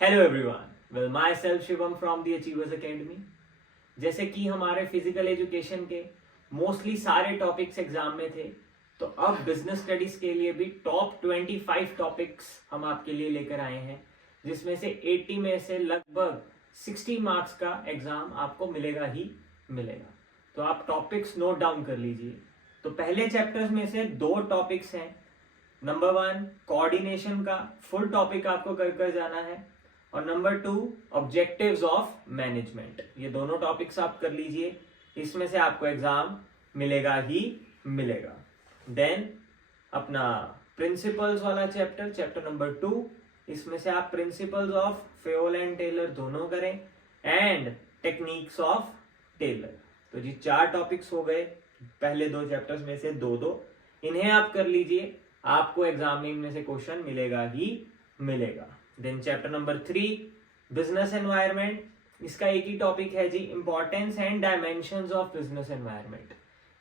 Hello everyone, well my self Shivam from the achievers academy. जैसे कि हमारे फिजिकल एजुकेशन के मोस्टली सारे टॉपिक्स एग्जाम में थे, तो अब बिजनेस स्टडीज के लिए भी टॉप 25 टॉपिक्स हम आपके लिए लेकर आए हैं, जिसमें से 80 में से लगभग 60 मार्क्स का एग्जाम आपको मिलेगा ही मिलेगा। तो आप टॉपिक्स नोट डाउन कर लीजिए। तो पहले चैप्टर्स में से 2 टॉपिक्स हैं। नंबर 1 कोऑर्डिनेशन का फुल टॉपिक आपको कर जाना है, और नंबर 2 ऑब्जेक्टिव्स ऑफ मैनेजमेंट। ये दोनों टॉपिक्स आप कर लीजिए, इसमें से आपको एग्जाम मिलेगा ही मिलेगा। देन अपना प्रिंसिपल्स वाला चैप्टर नंबर 2, इसमें से आप principles of Fayol and Taylor दोनों करें, एंड टेक्निक्स ऑफ टेलर। तो जी 4 टॉपिक्स हो गए, पहले 2 चैप्टर्स में से 2-2, इन्हें आप कर लीजिए। आपको एग्जाम में इनमें से क्वेश्चन मिलेगा ही मिलेगा। Then chapter number 3 business environment, इसका एक ही टॉपिक है जी, importance and dimensions of business environment.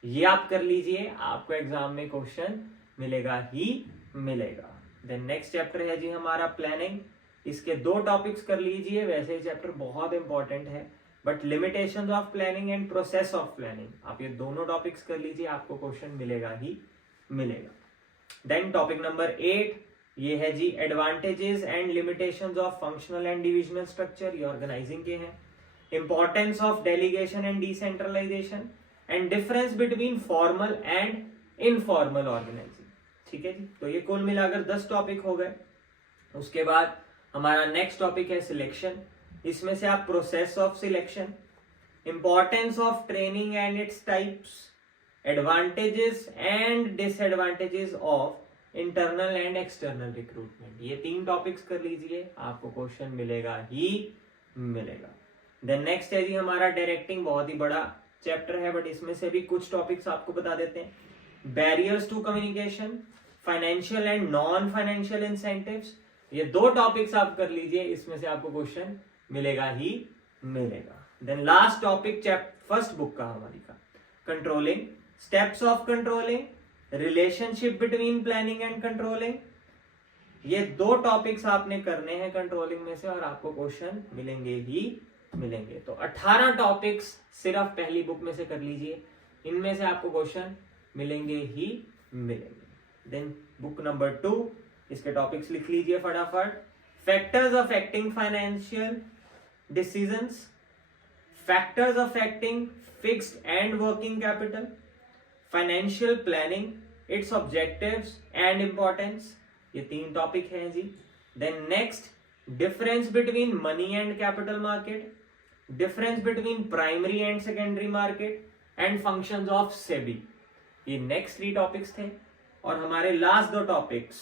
ये आप कर लीजिए, आपको एग्जाम में क्वेश्चन मिलेगा ही मिलेगा। देन नेक्स्ट चैप्टर है जी हमारा प्लानिंग, इसके 2 टॉपिक्स कर लीजिए। वैसे ये चैप्टर बहुत इंपॉर्टेंट है, but limitations of planning and process of planning, आप ये दोनों टॉपिक्स कर लीजिए, आपको क्वेश्चन मिलेगा ही मिलेगा। देन टॉपिक नंबर 8, ये है जी advantages and limitations of functional and divisional structure, ये ऑर्गेनाइजिंग के हैं। Importance of delegation and decentralisation, and difference between formal and informal organising. ठीक है जी, तो ये कुल मिलाकर 10 टॉपिक हो गए। उसके बाद हमारा नेक्स्ट टॉपिक है सिलेक्शन, इसमें से आप process of selection, importance of training and its types, advantages and disadvantages of internal and external recruitment, ये 3 टॉपिक्स कर लीजिए, आपको क्वेश्चन मिलेगा ही मिलेगा। देन नेक्स्ट है जी हमारा डायरेक्टिंग, बहुत ही बड़ा चैप्टर है, बट इसमें से भी कुछ टॉपिक्स आपको बता देते हैं। Barriers to communication, financial and non financial incentives, ये 2 टॉपिक्स आप कर लीजिए, इसमें से आपको क्वेश्चन मिलेगा ही मिलेगा। Then last topic first book का हमारी का controlling, steps of controlling, relationship between planning and controlling, ये 2 टॉपिक्स आपने करने हैं कंट्रोलिंग में से, और आपको क्वेश्चन मिलेंगे ही मिलेंगे। तो 18 टॉपिक्स सिर्फ पहली बुक में से कर लीजिए, इनमें से आपको क्वेश्चन मिलेंगे ही मिलेंगे। देन बुक नंबर 2, इसके टॉपिक्स लिख लीजिए फटाफट। Factors affecting financial decisions, factors affecting fixed and working capital, financial planning, its objectives and importance, ये 3 टॉपिक हैं जी। Then next difference between money and capital market, difference between primary and secondary market, and functions of SEBI, ये नेक्स्ट 3 topics थे। और हमारे last 2 topics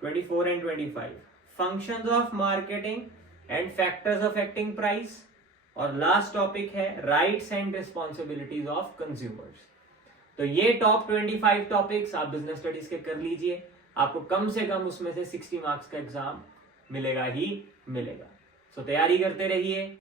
24 and 25, functions of marketing and factors affecting price, और last topic है rights and responsibilities of consumers. तो ये top 25 topics आप बिजनेस स्टडीज के कर लीजिए, आपको कम से कम उसमें से 60 मार्क्स का एग्जाम मिलेगा ही मिलेगा। सो तैयारी करते रहिए।